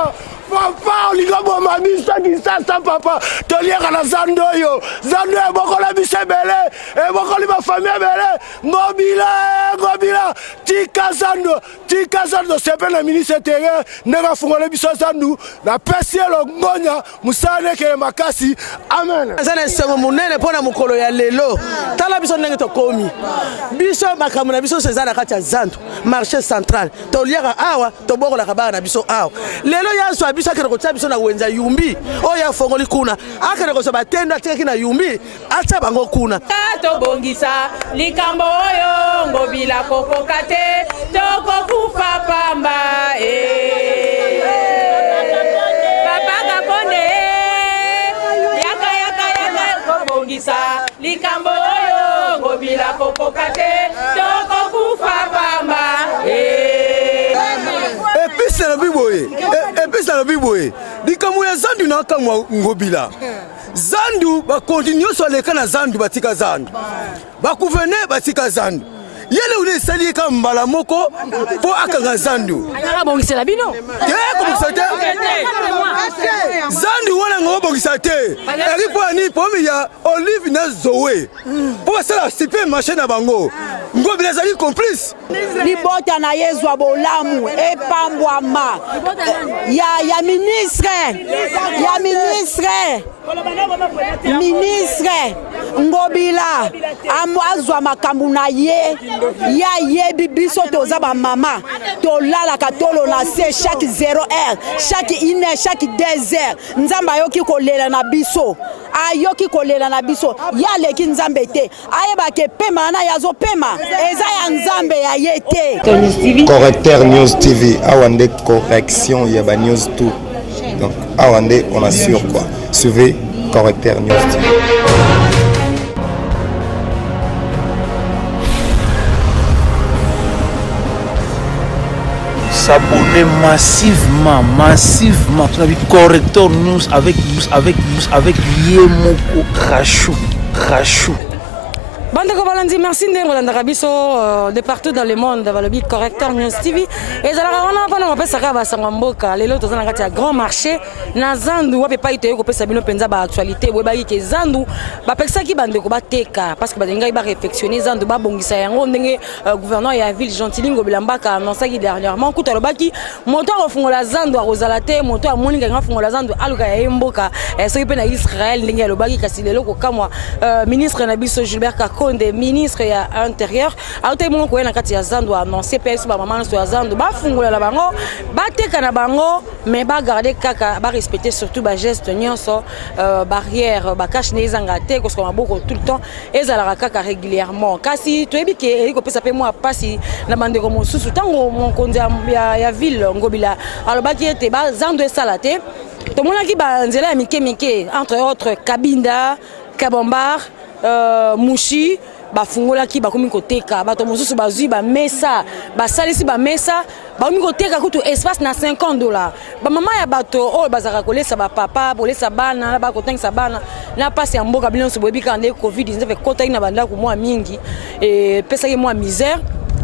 papa. Papa, olinga boma biso kisasa papa. Toliaka na zando yo. Zando ya bokola biso ebele. E bokola ba famille ebele. Ngobila. Tika zando sepe na ministre terrain. Nega fungola biso zando. Na pesi lo ngonya musane ke makasi. Amen. Zana sengo munene pona mukolo ya lelo. Tala biso ndenge to komi. Biso makamuna biso sezana kati ya zando. Marché central. Toliaka awa to bokola kabana na biso awa. Lelo ya so biso akere kotia biso na wenza yumbi oya fongoli kuna akere ko so batenda teki na yumbi acha bango kuna to bongisa likambo oyo ngobila kokoka te toko kufa pamba papa kakonde yaka ko bongisa likambo oyo ngobila kokoka te toko kufa pamba epesa na biboye likambo ya zandu na akamwa ngobila zandu bakontinue so aleka na zandu batika zandu bakuvene batika zandu yele ule sali ka mbala moko po akanga zandu abongisela bino zandu wana ngo bongisa te eripo ani pomi ya olive na zoe po sala sipe marché na bango ngobila zali complice libota na yezwa bolamu epambwama ya ministre ngobila azwa makambo na ye ya yebi biso toza ba mama tolalaka tolo na se chaque 0 heure chaque 1 heure chaque 2 heures nzamba ayoki kolela na biso ya leki nzambe te ayeba ke pema na yazo pema eza ya nzambe ya ye te. Correcteur News TV awande correction ya ba news tout donc awande on assure quoi suivez Correcteur News TV. S'abonner massivement sur la Correcteur News avec Yemoko Rachou. Bandeko balandi merci ndengo landaka biso de partout dans le monde balobi Correcteur News TV ezalaka wana pana bapesaka basanga mboka lelo toza na kati ya grand marché na zandu wape pa itoye kopesa bino penza ba actualité boyebaki ke zandu bapekisaki bandeko bateka parce que badengai ba réflexionner zandu babongisa yango ndenge gouverneur ya ville Gentilingo Bilambaka annonçaki dernièrement kuta lobaki moto afungola zandu akozala te moto amoninga ngafungola zandu aluka ya mboka soki pe na Israël ndenge lobaki kasi lelo ko kamwa ministre na biso Gilbert Konde ministre ya intérieur auté mon ko na kati ya zandu annoncé PS ba maman so ya zandu ba fungola la bango ba teka na bango mais ba garder kaka ba respecter surtout ba geste nyonso barrière ba cache ne zangate parce qu'on a beaucoup tout le temps ezala kaka régulièrement kasi toyebi ke eko pesa pe moi pasi na bande ko mosusu tango mon konzi ya ville ngobila alobaki ete ba zandu esalate to monaki ba nzela ya mike entre autres Kabinda Kabombar Mushi bafungolaki bakomi koteka bato mosusu bazui ba mesa basalisi ba mesa bakomi koteka kutu espace na $50 ba mama ya bato o bazaka kolesa ba papa bolesa bana ba kotengisa bana na pasi ya mboka bilonso boyebika nde covid-19 kota ina banda ku mwa mingi pesa ye mwa misère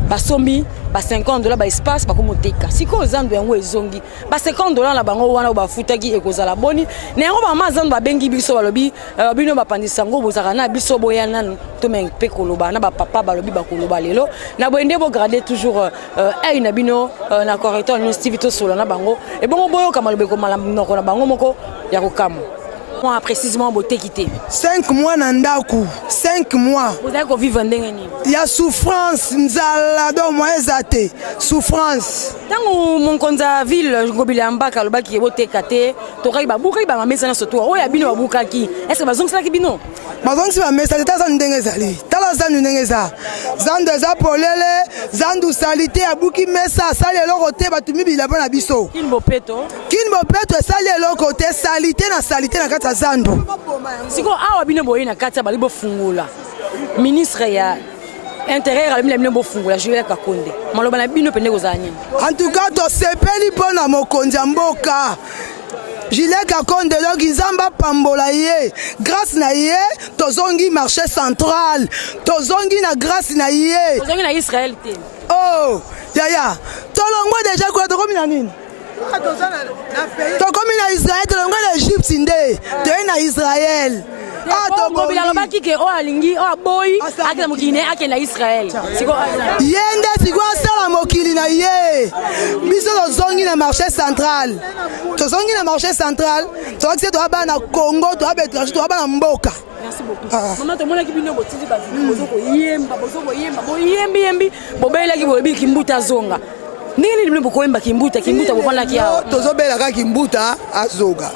basombi ba $50 ba espace bakomoteka siko zandu yango ezongi ba $50 na bango wana bafutaki ekozala boni na yango mama zandu babengi biso balobi bino bapandisa ngo bozaka na biso boya nanu to men pe koloba na ba papa balobi bakoloba lelo na boende bo garder toujours na bino na Correcteur News TV to solo na bango e bongo boyo kama lobeko malamu noko na bango moko ya kokamo moi précisément boté quitté 5 mois na ndaku 5 mois vous allez vivre ndenge ni ya souffrance nzala do moeza te souffrance tango mon konza ville ngobila mbaka lobaki boté kate to kai babuka ba mamesa na soto o ya bino babukaki est-ce que bazongisa ki bino bazongisa ba mesa ta za ndenge zali tala za ndenge za zandu za polele zandu salite abuki mesa sali eloko te batumi bilabo na biso kinbo peto sali eloko te salite na kata zandu siko awa bino boye na kati bali bofungula ministre ya intérieur alimi bino bofungula Gilbert Konde maloba na bino pende kozanya en tout cas to sepeli pona mokonzi mboka Gilbert Konde loki nzamba pambola ye grâce na ye tozongi marché central tozongi na grâce na ye tozongi na Israël te oh yaya tolongwa déjà quoi to komi na nini tokomi na Israël tolonga na Egypte nde toye na Israël ngobila lobaki ke o alingi o aboyi akela mokili akenda Israël ye nde siko asala mokili na ye biso tozongi na marché central tozokisi toaba na Congo toaba na mboka. Merci beaucoup. Maman, tout le monde qui vient au Botidi, boyembi, bobelaki boyebi kimbuta zonga. Nini ndimwe bokoyemba kimbuta bofana kiao. Tozobela ka kimbuta azonga.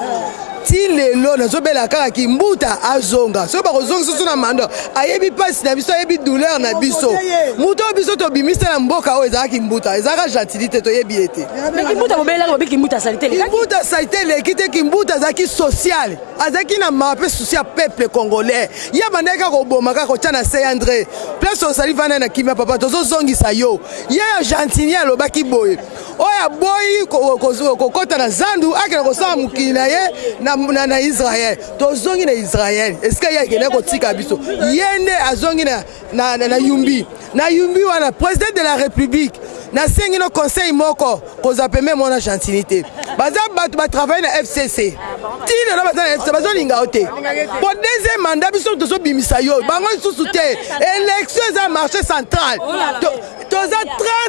Ti lelo nazobela kaka kimbuta azonga. So ba kozonga susu na mando. Ayebi pasi na biso ayebi douleur na biso. Muto biso to bimisa na mboka o ezaka kimbuta. Ezaka gentilité to yebi ete. Mais kimbuta bobela bobi kimbuta salité. Kimbuta salité le kite kimbuta zaki social. Azaki na mape social peuple congolais. Ya bandeka ko bomaka ko tana Saint André. Place on sali vana na kimia papa tozo zongisa yo. Ya gentilité lobaki boye. Oya boy ko kota na zandu akela ko sa mukili na ye na Israël. Tozongi na Israël. Est-ce que ya kene ko tika biso? Yende azongi na Yumbi. Na Yumbi wana président de la République. Na sengi no conseil moko ko zapeme mona gentilité. Baza ba travailler na FCC. Tine na baza na FCC bazo linga ote. Pour deuxième mandat biso tozo bimisa yo. Bango susu te. Élection za marché central. Toza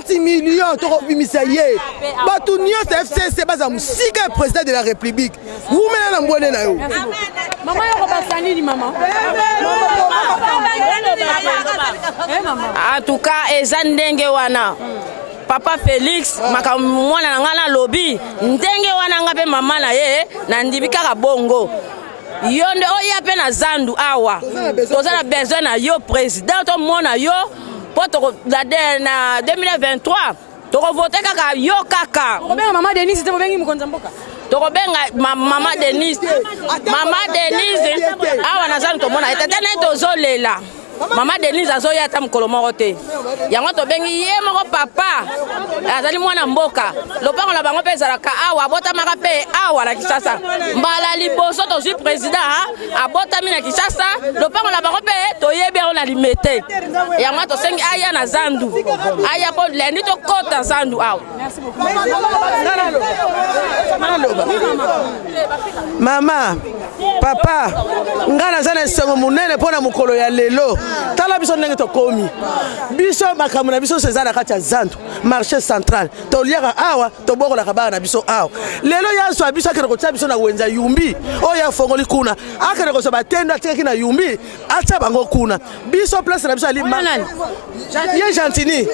30 millions to bimisa ye. Batu nyos FCC baza musika président de la République. Wumela na mbone na yo. Maman yo ko ni maman. En tout cas ezandenge wana. Papa Félix makamwana na ngana lobby ndenge wana ngape mama na ye na ndibika ka bongo yonde oya pe na zandu awa toza na besoin na yo président to mona yo poto na 2023 toko voter kaka yo kaka obenga mama Denise te bobengi mukonza mboka toko benga mama Denise awa na zandu to mona etata na tozolela Mama Denise azoya ta mukolo moko te. Yango to bengi ye moko papa. Azali mwana mboka. Lopango la bango pe zalaka awa bota maka pe awa na Kinshasa. Mbala liboso to suis président abota mi na Kinshasa. Lopango la bango pe to yebi on a limité. Yango to sengi aya na zandu. Aya po lendi to kota zandu awa. Merci beaucoup. Mama, papa, ngana zana sengo munene pona mukolo ya lelo. Tala biso ndenge to komi. Biso makamuna biso sezana kati ya zandu, marché central. To liaka awa, to bokola kabana biso awa. Lelo ya so biso akere ko tsa biso na wenza Yumbi. O ya fongoli kuna. Akere ko so batendo ateki na Yumbi, atsa bango kuna. Biso place na biso ali manani. Ye gentini.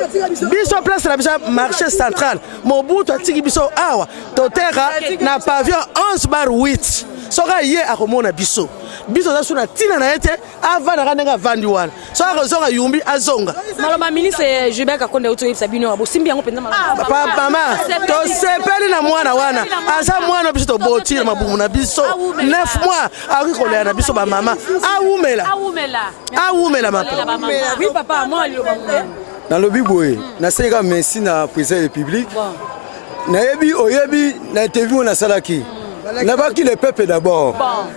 Biso place na biso marché central. Mobutu atiki biso awa. To teka na pavillon 11/8. Soka ye akomona biso. Biso za suna tina na yete avana kanenga vandi wana. Soka zonga Yumbi azonga. Maloba ministre Gilbert Kakonde uto yebisa bino abo simbi yango penza mama. Mama, to sepeli na mwana wana. Asa mwana biso to botira mabumu na biso. 9 mois akikolela na biso ba mama. Awumela mapa. Oui papa, moi liloba. Na lobi boye, na seka merci na président république. Na yebi oyebi na interview na salaki. Na baki le peuple d'abord.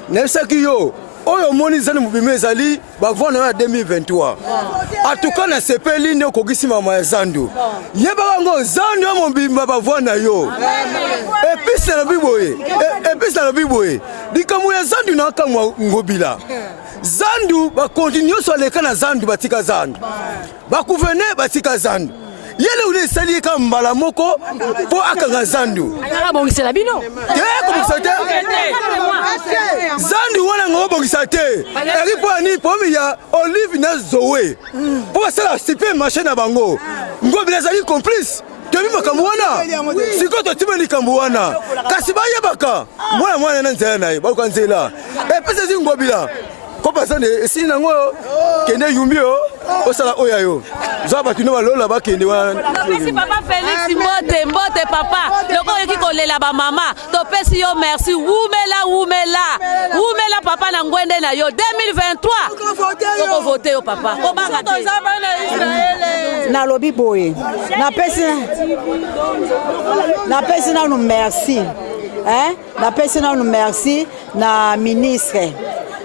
Na saki yo oyo moni zani mubime ezali bavona ya 2023. En tout cas na sepeli ne kokisi mama ya zandu. Yeba bango zandu ya mobimba bavona yo. Et puis c'est la biboye. Dikamu ya zandu na kamwa ngobila. Zandu ba continue so leka na zandu batika zandu. Ba gouverneur batika zandu. Yele ule sali ka mbala moko po akanga zandu. Anga bongisela bino. Zandu wana ngo bongisa te. Eri po ani pomi ya Olive na Zoé. Po sala sipe marché na bango. Ngo bilazali complice. Tomi makambo wana. Siko to timeli kambo wana. Kasi ba yebaka. Mwana na nzela naye ba kwanzela. E pesa zingobila. Ko pasane esi nango kende Yumbio osala oya yo. Zaba tino balola ba kende wana. Merci papa Félix mbote papa. Loko yeki kolela ba mama. To pesi yo merci. Wumela papa na ngwende na yo 2023. Toko voter yo papa. Ko banga to zaba na Israël. Na lobi boye. Na pesi na nous merci. Na pesi na nous merci na ministre.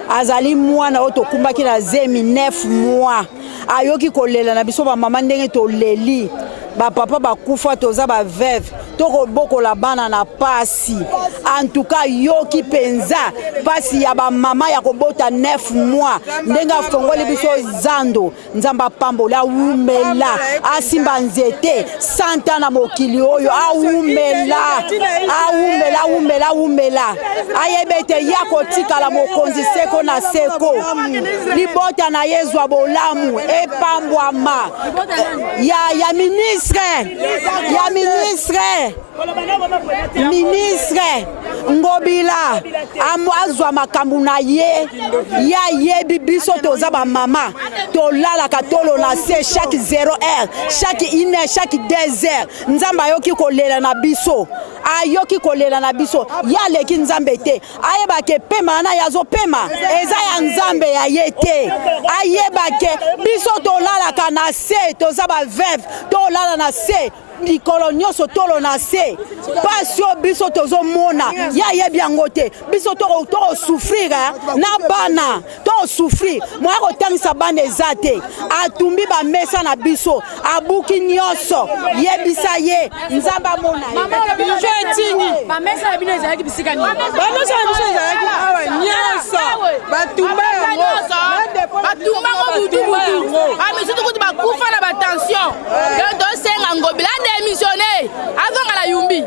Azali mwana oto kumbaki na zemi 9 mois ayoki kolela na biso ba mama ndenge to leli bapapa bakufa toza baveve tokobokola bana na pasi en tout cas yoki penza pasi ya bamama ya kobota 9 mois ndenge afongoli biso zando nzamba pambola awumela asimba nzete 100 ans na mokili oyo awumela ayebe ete ya kotikala mokonzi seko na seko libota na yezwa bolamu epambwama ya ministre Ngobila azwa makambo na ye ya yebi biso toza bamama tolalaka tolo na se chaque 0 heure chaque 1 heure chaque 2 heures nzambe ayoki kolela na biso ya leki nzambe te ayebake pema na yazo pema eza ya nzambe ya ye te ayebake biso tolalaka na se toza baveve tolala na se likolo nyonso tolo na se pasio biso tozomona ya yebi yango te biso tokosouffrir na bana tokosouffrir moya kotangisa bana eza te atumbi bamesa na biso abuki nyonso yebisa ye nzambe amona bamesa na bino ezalaki bisika nini bamesa na biso ezalaki awa nyonso batumba batumbango butu amisutu kuti bakufa na batension tosenga Ngobila démissionné avant la yumbi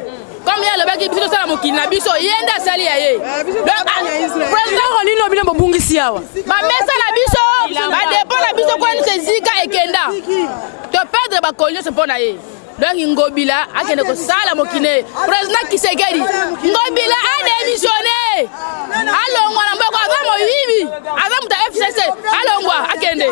comme il y a le bac qui biso sala mokili na biso yenda sali ya ye président Rolino bino bobungisi yawa bamesa na biso badepo na biso kwani sezika ekenda to perdre bakolio se mpona ye donc Ngobila akende kosala mokili président Kisekedi Ngobila a démissionné alongwa na mboko avant moyibi avant muta FCC alongwa akende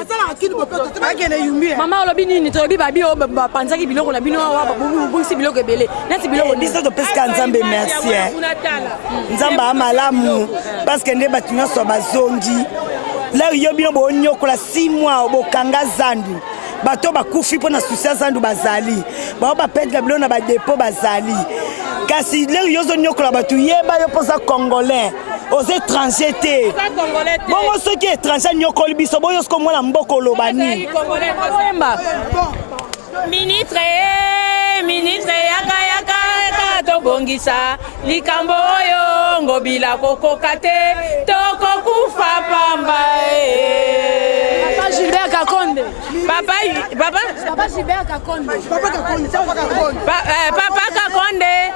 mama olobi nini toyebi babi o bapanzaki biloko na bino awa babungisi biloko ebele neti biloko biso topesika nzambe merci nzambe amalamu parce que nde bato nyonso bazongi leo yo bino bonyokola 6 mois bokanga zandu bato bakufi mpo na susi ya zandu bazali bao bapedre bilo na badepo bazali kasi leo yo ozonyokola bato yeba yo mpoza congolais aux étrangers te bongo soki étranger nyokoli biso boyo siko mwana mboka oloba nini ministre yaka tobongisa likambo oyo Ngobila kokoka te tokokufa pamba Papa Gilbert Kakonde Papa Gilbert Kakonde Papa Kakonde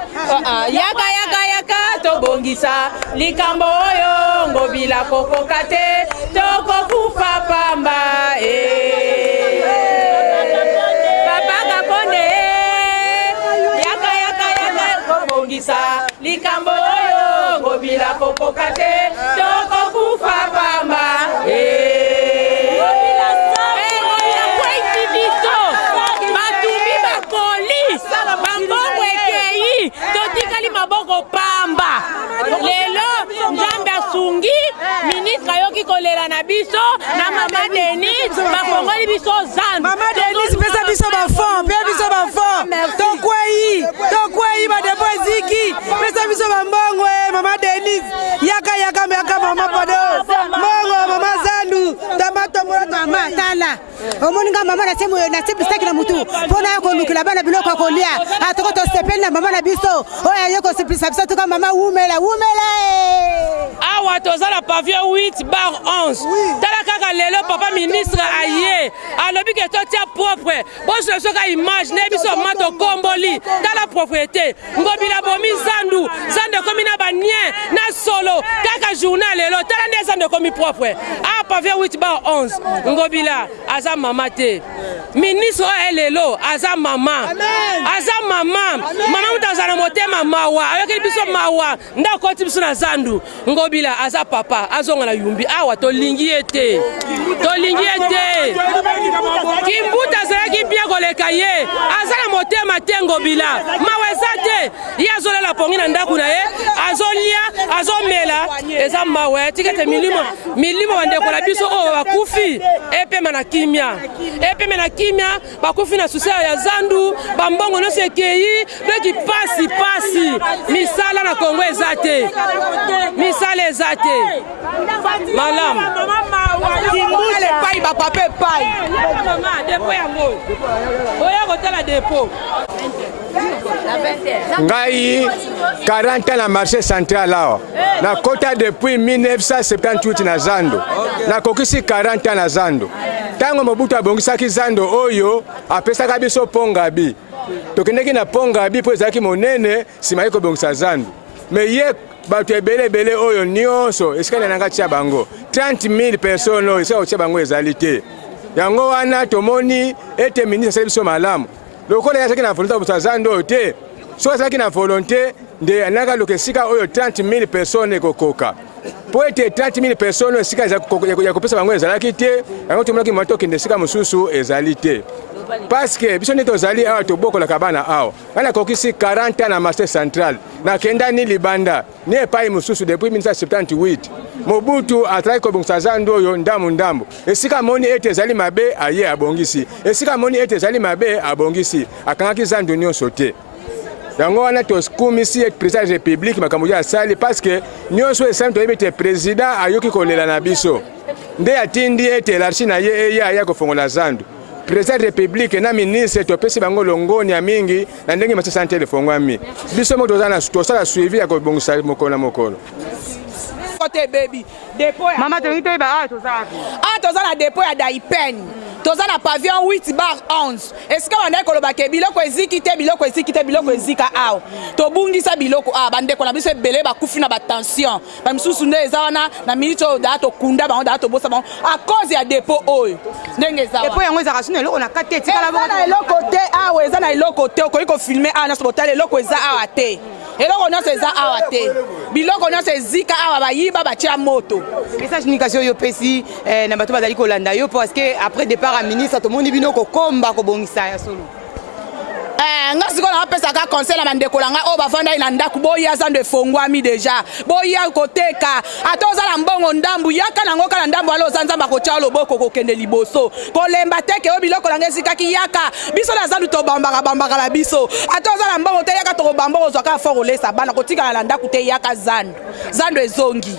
yaka tobongisa likambo oyo Ngobila kokoka te tokokufa pamba Papa Kakonde yaka tobongisa likambo oyo Ngobila kokoka te tokokufa pamba totikali maboko pamba lelo nzambe asungi ministre ayoki kolela na biso na mama Denis bafongoli biso zandu mama Denis pesa biso bafond pe biso bafond tokwei badepo eziki pesa biso bambongo mama Denis yaka mama podo mbongo mama zandu tamatombola mama tala omoninga mama na sebisaki na mutu mpona ya kolukila bana biloko ya kolia atoko tosepeli na mama na biso oyo aye kosepelisa biso tuka mama wumela awa toza na pavillon 8/11 tala kaka lelo papa ministre aye alobi ke totia propre boso soka image ne biso mato komboli tala propriété Ngobila bomi zandu komi na banien na solo kaka journal lelo tala nde zandu komi propre a pavillon 8/11 Ngobila aza mama te ministre oyo lelo aza mama mama mutazana motema mawa ayokeli biso mawa nda koti biso na zandu Ngobila aza papa azonga na yumbi awa tolingi ye te Kimbuta azalaki bien koleka ye aza na motema te Ngobila mawa eza te ye azolela pongi na ndako na ye azolia azomela eza mawa tikete milimo bandeko na biso oyo bakufi epema na kimia bakufi na susi ya zandu bambongo nyonso ekei doki pasi misala na Kongo eza te malamu papa epai ngai 40 ans na marché central awa nakota depuis 1978 na zando nakokisi 40 ans na zando ntango Mobutu abongisaki zando oyo apesaka biso pongabi tokendeki na pongabi mpo ezalaki monene nsima ye kobongisa zando me ye bato ebele oyo nyonso esika nananga tia bango 30 000 personnes oyo esika kotia bango ezali te yango wana tomoni ete ministre asali biso malamu lokola ye azalaki na volonté kobongisa zando oyo te soki azalaki na volonté nde anaka luka esika oyo 30 000 personnes ekokoka po ete 30 000 personnes esika ya kopesa bango ezalaki te yango tomonaki mwa tokende esika mosusu ezali te parceke biso nde tozali awa tobokolaka bana awa ngai nakokisi 40 ans na marché central nakenda ni libanda ni epai mosusu depuis 1978 Mobutu azalaki kobongisa zando oyo ndambo esika amoni ete ezali mabe aye abongisi esika amoni ete ezali mabe abongisi akangaki zando nyonso te yango wana tokumisi président de la république makambo ya asali parce que nyonso esali toyebi ete président ayoki kolela na biso nde atindi ete larchi na ye eya aya kofongola zando président de la république na ministre topesi bango longoni ya mingi na ndenge marché central efongwami biso moko tosala suivi ya kobongisa mokolo na mokolo côté baby dépôt Maman te ngite ba toza na dépôt ya Daipen toza na pavillon 8/11 esika banda koloba ke biloko eziki te biloko ezika awa tobungisa biloko bandeko na biso ebele bakufi na batension bamisusu nde eza wana na minute oyo daa tokunda bango daa tobosa bango a cause ya dépôt oyo ndenge eza dépôt yango ezaka sino eloko na kati etikala na eloko te awa eza na eloko te okoki kofilme awa nyonso botala eloko eza awa te eloko nyonso eza awa te biloko nyonso ezika awa bayiba batia moto message communication yo pesi na bato bazali kolanda yo parce que après départ à ministre tomoni bino kokomba kobongisa ya solo nga sikoyo napesaka conseil na bandeko na ngai oyo bavandai na ndako boya zando efongwami deja boya koteka ata oza na mbongo ndambu yaka nango kala ndambu ala oza nzambe akotia loboko kokende liboso kolemba teke oyo biloko na ngai esikaki yaka biso na zandu tobambaka na biso ata oza na mbongo te yaka tokobamba ozwaka fort olesa bana kotikala na ndako te yaka zando ezongi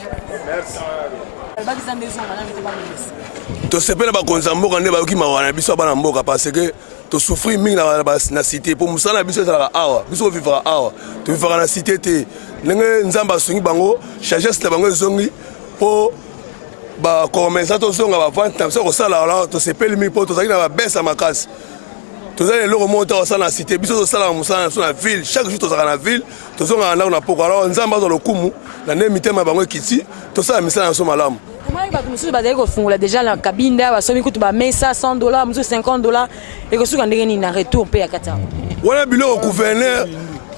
tosepela bakonzi ya mboka nde bayoki mawa na biso bana mboka parce que tosouffrir mingi na cité mpo mosala na biso ezalaka awa biso kovivaka awa tovivaka na cité te ndenge nzambe asungi bango chagesse na bango ezongi mpo bakomesa tozonga bavante na biso kosala wana tosepeli mingi mpo tozalaki na babesa makasi tozali eloko moko ta kosala na cité biso tosalaka mosala na biso na ville chaque jour tozalaka na ville tozongaka ndako na poko alors nzambe azwa lokumu na nde mitema ya bango ekiti tosala misala na biso malamu bato mosusu bazali kofungola déjà na kabinda basomi kutu bamesa $100 mosusu $50 ekosuka ndenge nini na retour mpe ya kati yango wana biloko gouverneur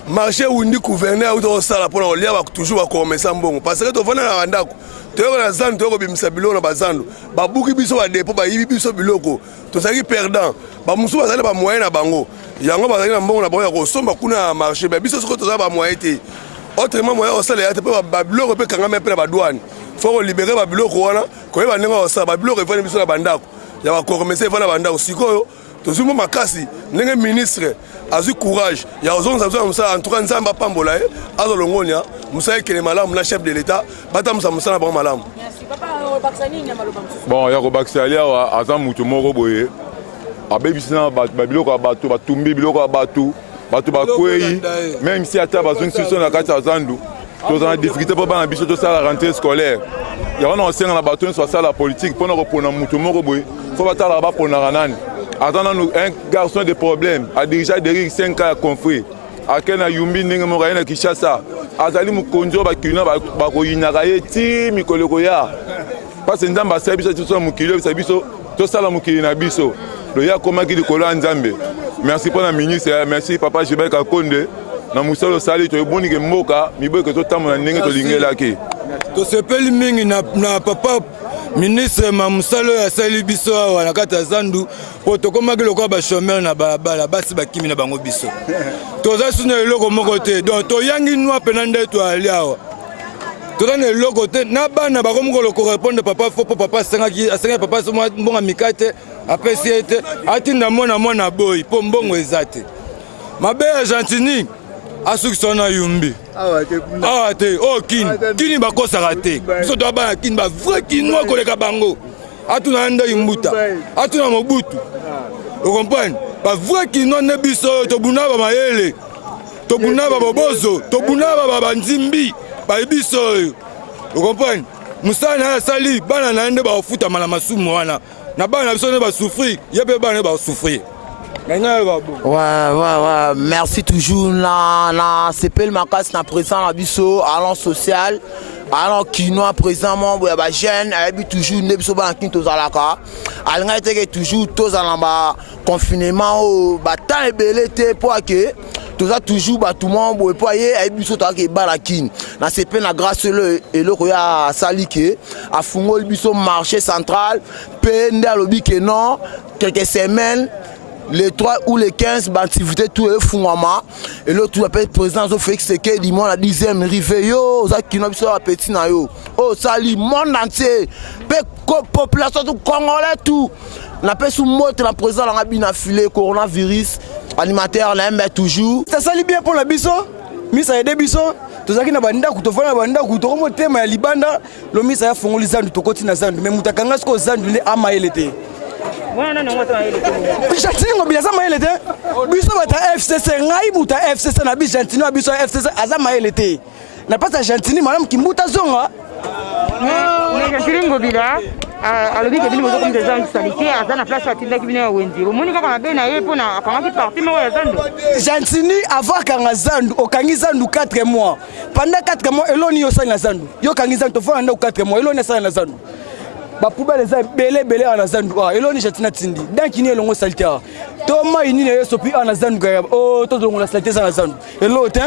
marché wundi gouverneur auta kosala mpona kolia toujours bakomesa mbongo parce que tovanda na bandako toyoko na zando toyokobimisa biloko na bazando babuki biso badepo bayibi biso biloko tozalaki perdant bamosusu bazali bamoyen na bango yango bazalaki na mbongo na bango ya kosomba kuna ya marché me biso soki tozala bamoyen te autrement moyen kosala ya te mpe babiloko mpe kangami mpe na badwane fo kolibere babiloko wana koyeba ndenge kosala babiloko evandi biso na bandako ya bakoromesa evandi na bandako sikoyo tozwi mpo makasi ndenge ministre azwi courage ya kozongisa biso na mosala en tout cas nzambe apambola ye azwa longonia mosala ekende malamu na chef de l'état batambusa mosala na bango malamu bon ya kobakisa ali awa aza moto moko boye abebisi na babiloko ya bato batumbi biloko ya bato bakwei même si ata bazongisi biso na kati ya zandu toza na difficulté mpo bana biso tosala rentrée scolaire yango na kosenga na bato nyonso basala politique mpona kopona moto moko boye fo batalaka baponaka nani aza nanu un garçon de problème adirija derrière 5 ans ya confrit ake na yumbi ndenge moko aye na kinshasa azali mokonzi oyo bakilina bakoyinaka ye ti mikolo ekoya mpasi nzambe asali biso tiso na mokili oyo bisa biso tosala mokili na biso loya akomaki likolo ya nzambe merci mpona ministre merci papa Gilbert Kakonde na mosala osali toyebonike mboka miboyeke totambola ndenge tolingelaki tosepeli mingi na papa ministre ma mosala oyo asali biso awa na kati ya zandu mpo tokomaki lokola bachomere na balabala basi bakimi na bango biso toza su na eloko moko te donc toyangi nwa mpena nde toali awa toza na eloko te na bana bakomi korepondre papa fo mpo papa asengaki papa mbongo mika te apesi ye te atinda mwana boyi mpo mbongo eza te mabe ya gentini asukisa na yumbi awa te oyo kini bakosaka te biso toya bana kini bavrai kinoa koleka bango atuna ndai mbuta atuna mobutu okompani bavrai kino ne biso tobuna bamayele tobuna babobozo tobuna babanzimbi bayebiso oyo okompani musala na asali bana na nde baofuta mala masumu wana na bana biso ne basouffrir ye mpe bana baosouffrir. Ouais, merci toujours na CPL Makas na présent na biso allant social alors kinois présentement boya ba jeune abi toujours ne biso ba kin tozalaka alinga teke toujours tozala ba confinement o ba temps ebele te pour que toza toujours ba tout monde boye pour ye abi biso to ke ba la kin na CPL na grâce le eloko ya salike afungol biso marché central pe ndalobi ke non quelques semaines les 3 ou les 15 activités tout est fouama et l'autre tout appelle président au Félix Seke du monde la 10e rive yo ça qui n'a pas petit na yo oh ça li monde entier population tout congolais tout n'a pas sous mot la président la bina filé coronavirus animateur là mais toujours ça sali bien pour la biso misa aide biso tozaki na banda kutofana banda kutokomo tema ya libanda lo misa ya fongoli zandu tokoti na zandu mais mutakanga siko zandu ne amaelete Bichantini biasa maelete. Biso bata FCC ngai buta FCC na bichantini biso FCC aza maelete. Na pasa Argentine madame Kimbuta zonga. Mais Argentine ngobila alobi ke bino comme des gens sanité aza na place atinda ki bino wendi. Omoni kaka na be na ye pona akanga ki parti mo ya zandu. Argentine avant kanga zandu okangi zandu 4 mois. Pendant 4 mois eloni yo sala na zandu. Yo kangi zandu fona na 4 mois eloni sala na zandu. Ba poubelle eza belé ana zandu eloni jatina tindi donc ni elongo salita to mai ni ne sopi ana zandu ga o to zongo la salite za zandu elo te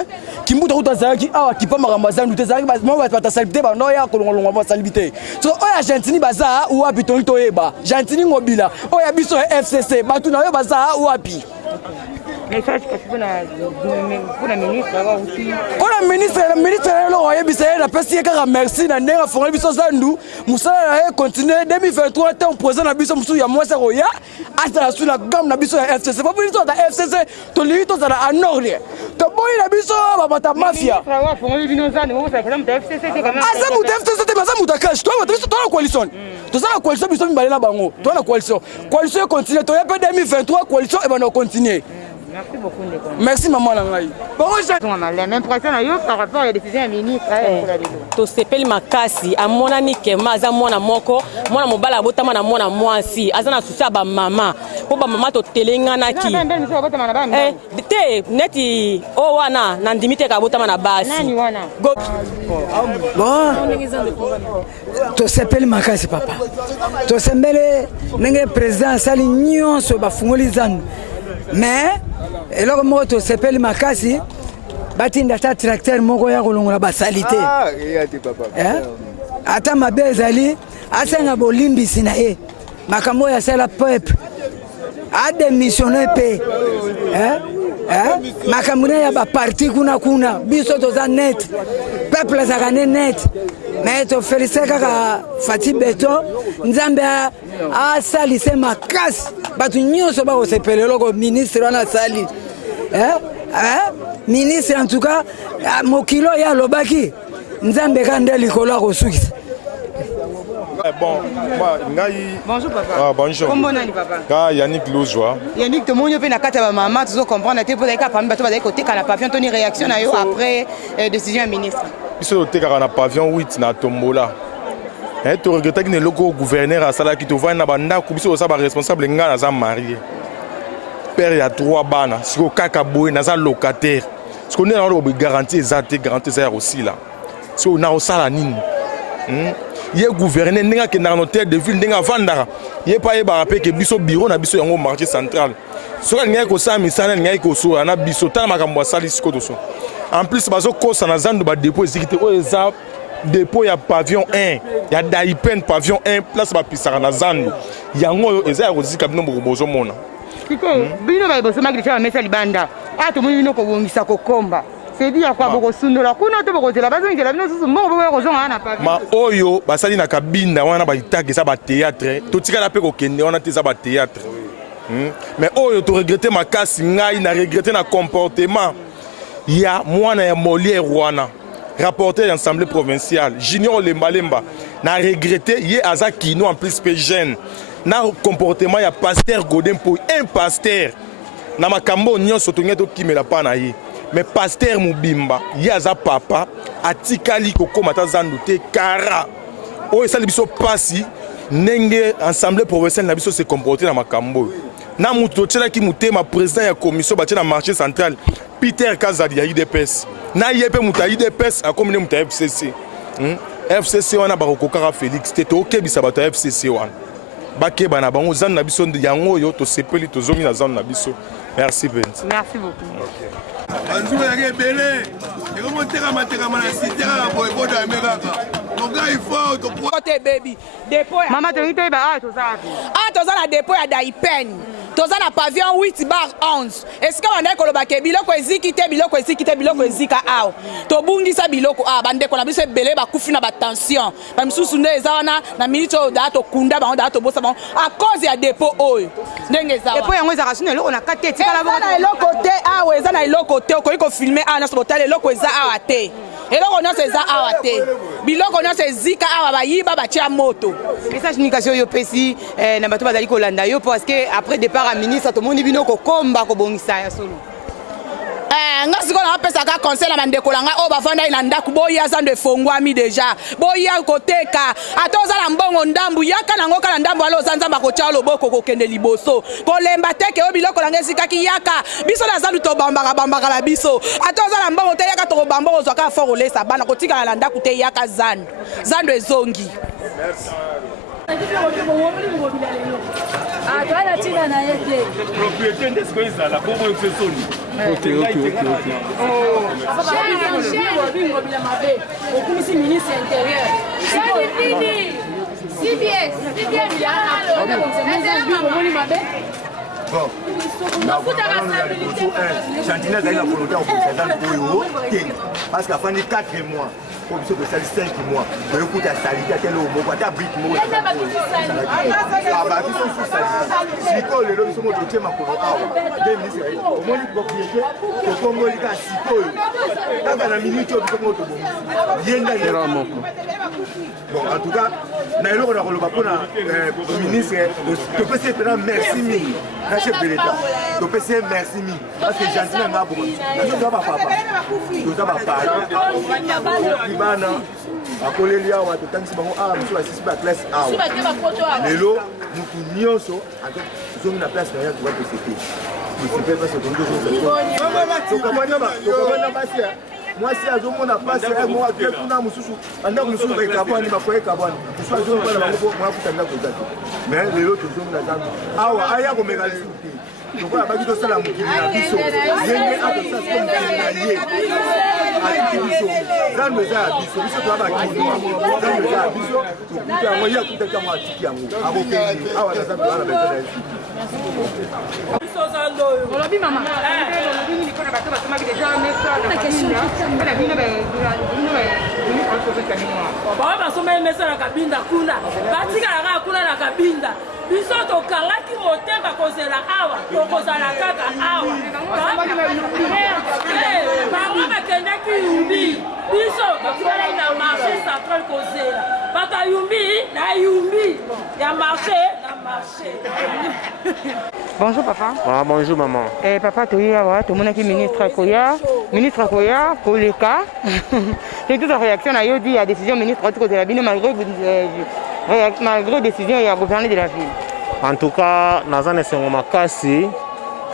kimbuta kutazaki awa kipama kamba zandu te zaki ba mo ba ta salite ba no ya kolongo ba salite so o ya Argentine baza ou api to to yeba Argentine ngobila o ya biso FCC batu na yo baza ou api message pour la ministre aussi. Pour la ministre lo yebisa na pesi ka merci na ndenga fongoli biso zandu musala na continuer 2023 temps présent na biso musu ya mwasa roya ata la sula gam na biso ya FCC pas biso da FCC to li to za na nord to boy na biso ba bata mafia fongoli bino zandu mo sa kama FCC te kama asa mu FCC te maza mu ta cash to biso to la coalition to za la coalition biso mbale na bango to la coalition continue to ya 2023 coalition e ba no continuer. Merci beaucoup Ndeko. Merci maman Langai. La même pression à yo par rapport à la décision du ministre pour la délo. To sepeli makasi amona nikema aza mwana moko mwana mobala botama na mwana mwasi aza na susi ba mama po ba mama to telengana ki te neti o wana na ndimite ka botama na basi nani wana bon to sepeli makasi papa to sembele nenge président sali nyonso bafungoli zandu mais eloko moko tosepeli makasi batinda ta tracteur moko ya kolongola basalite ata mabe ezali asenga bolimbisi na ye makambo ya sala peuple adémissionné pe makambo ya baparti kuna biso toza net peuple azaka ne net mais tofélise kaka Fati Beton nzambe asalise makasi bato nyonso bakosepela eloko ministre wana asali ministre en tout cas mokilo ya alobaki nzambe ka nde likolo akosukisa. Bon, bonjour papa. Ah, bonjour. Comment nani papa? Ah, Yannick Lozwa. Yannick, tout le monde peut na kata ba maman, tu comprendre te pour ka parmi bato ba côté kana pavillon toni réaction na yo après décision du ministre. Biso te ka na pavillon 8 na Tombola. Tu regrettes que le logo gouverneur a sala qui te voit na banda ku biso sa ba responsable nga na za marié. Père il y a 3 bana, siko kaka boy na za locataire. Ce qu'on est là on garantie ça aussi là. Si on a au sala nini. Il est gouverné n'enga que dans notre de ville n'enga vandara il est pas y rappelé que biso bureau na biso yango marché central so n'enga ko sa misana n'enga ko so na biso tala makambo sali siko to so en plus bazo ko sa na zando ba dépôt sécurité o eza dépôt ya pavillon 1 ya Daipen pavillon 1 place ba pisaka na zando yango eza ya kozika bino bozo mona kiko bino ba boso magricha mesa libanda ato muni bino ko bongisa ko komba. C'est dire quoi beaucoup sundola kuna to boko la bazo ngela bino susu mo boko ko zonga na pa ma oyo basali na kabinda wana ba itake za ba théâtre to tika la pe ko kende wana te za ba théâtre mais oyo to regretter makasi ngai na regretter na comportement ya mwana ya Molière wana rapporteur de l'Assemblée provinciale, Junior Lemba, n'a regretté, il y a Aza Kino en plus jeune. N'a comportement, il y a pasteur Godin pour un pasteur. N'a ma cambo, n'y a sotonye to qui me la panaye. Mais pasteur Moubimba, il y a Aza papa, Atikali Koko Matazandoute, Kara. Oh, et ça, les passi, Nenge, Assemblée provinciale, n'a se comporter dans ma cambo. Na mutochela ki mutema président ya commission bâtie na marché central Peter Kazadi ya IDPS na yepe muta IDPS a comme muta FCC FCC wana bakokokaka Félix te to kebisa bato FCC wana bakeba na bango zan na biso yango yo to sepeli to zomi na zan na biso. Merci Benz. Merci beaucoup. Anzou ya rebele et comment tera matera na sitera la boy boda amerika donc là il faut to côté baby dépôt maman te ngite ba toza na dépôt ya Daipen toza na pavillon 8/11 est-ce que on koloba ke biloko ezika aw to bungisa biloko bandeko na biso ebele bakufi na batension bamisusu nde eza wana na minute oyo da to kunda bango da to bosa bango à cause ya dépôt oyo ndenge eza dépôt yango ezaka sino eloko na kati etikala bongo na eloko te awa eza na eloko te okoki kofilme awa na sobotala eloko eza awa te eloko nyonso eza awa te biloko nyonso ezika awa bayiba batia moto message nikasi oyo pesi na bato bazali kolanda yo parce que après départ à ministre tomoni bino kokomba kobongisa ya solo nga sikoyo napesaka conseil na bandeko na ngai oyo bafandaki na ndako boya zando efongwami deja boya koteka ata oza na mbongo ndambu yaka nango kaka na ndambu ala oza nzambe akotia loboko kokende liboso kolemba teke oyo biloko na ngai esikaki yaka biso na zandu tobambaka na biso ata oza na mbongo te yaka tokobamba ozwaka fort olesa bana kotikala na ndako te yaka zando ezongi. Propriété de ce que ça la bonne personne. Ok. Ministre intérieur. CBS. Bon, Chantina a eu la volonté en parce qu'à la fin de 4 mois, pour que ça 5 mois, le coup de salité à quel moment, à ta brique, moi, ah bah, qui sont sous salité. Si quoi, les lois sont motivés, ma colonie, des ministres, au moins, les propriétés, au Congo, les gars, si quoi, dans la minute, au Congo, bon, en tout cas, on a le ministre, le président, merci mille. Le chef de l'État, le PCM merci mille. Parce que Chantina n'a pas beaucoup. Nous avons papa. Nous avons papa. Libana, à Colélia, ou à Totansi, nous assistons à la classe A. Les lots, nous tous nyonso, nous sommes la place derrière pour être CP. Nous sommes pas ce qu'on doit moi si à Zomo n'a pas c'est moi que kuna mususu anda mususu ba kabani ba koye kabani mususu Zomo ba bango moi kutanda kozaki mais les autres Zomo na zandu awa aya ko megalisuki donc ba kito sala mukili na biso yenge ato sa comme na ye ati biso zandu za biso biso to ba kino zandu za biso to kuta ngo ya kuta mo atiki yango abo ke awa na zandu ala ba olobi mama olobi ni kona bato basomaki deja bao basomeli mesa na kabinda kuna batikalaka kuna na kabinda biso tokangaki motema kozela awa tokozala kaka awa bango bakendaki yumbi biso totikalaki na marché central kozela bato ayumbi na yumbi ya marché na marché. Bonjour papa. Ah, bonjour maman. Papa Toya, tout le monde qui ministre Koya, Koleka. C'est toute la réaction à Yodi, la décision ministre de la ville malgré décision et à gouverner de la ville. En tout cas, Nazan est un makasi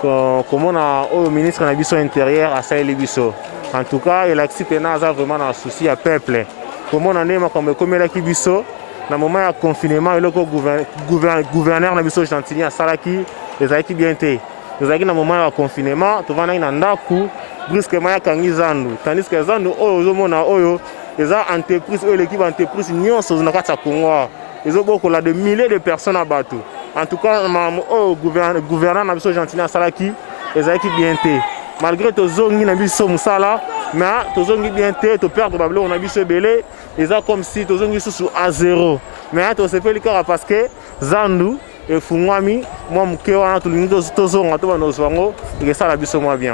comme on a au ministre de la intérieur à Sahel Bisso. En tout cas, il a accepté Nazan vraiment un souci à peuple. Comme on en est comme la Kibiso, dans le moment de confinement, le gouverneur de la Chantilly à Salaki. Les équipes bien été. Les équipes dans le moment de confinement, tu vas dans un coup, brusquement, il y a Zandu. Tandis que Zandu, les entreprises, l'équipe entreprise, ils sont dans le Congo. Ils ont beaucoup de milliers de personnes à battre. En tout cas, le gouverneur de la Chantilly à Salaki, les équipes bien été. Malgré que tu as mis sur Moussala, mais tu as bien été, tu perds probablement, on a mis ce belé, ils ont comme si tu as mis sur A0. Mais tu sais pas le cas parce que Zandu, et Fungwami, moi, je suis tout le monde et ça, la biso moi bien.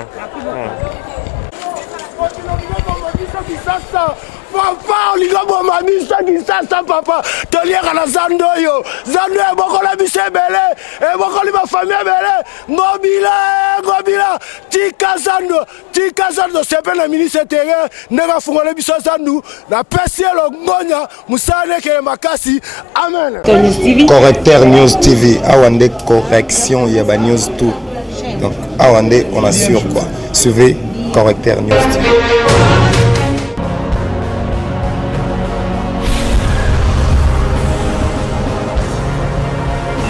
papa olinga boma biso kisasa papa toliaka na zando oyo ebokola biso ebele ebokoli bafami ebele ngobila tika zando sepe na ministre terrain ndenge afungole biso zandu napesi ye longonya mosala nekele makasi amen. Correcteur News TV awa nde correction ya ba news tout donc awa nde on assure quoi suivez Correcteur News TV.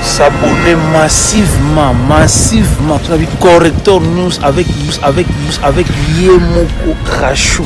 S'abonner massivement tu as vu Correcteur News avec Yemoko Rachou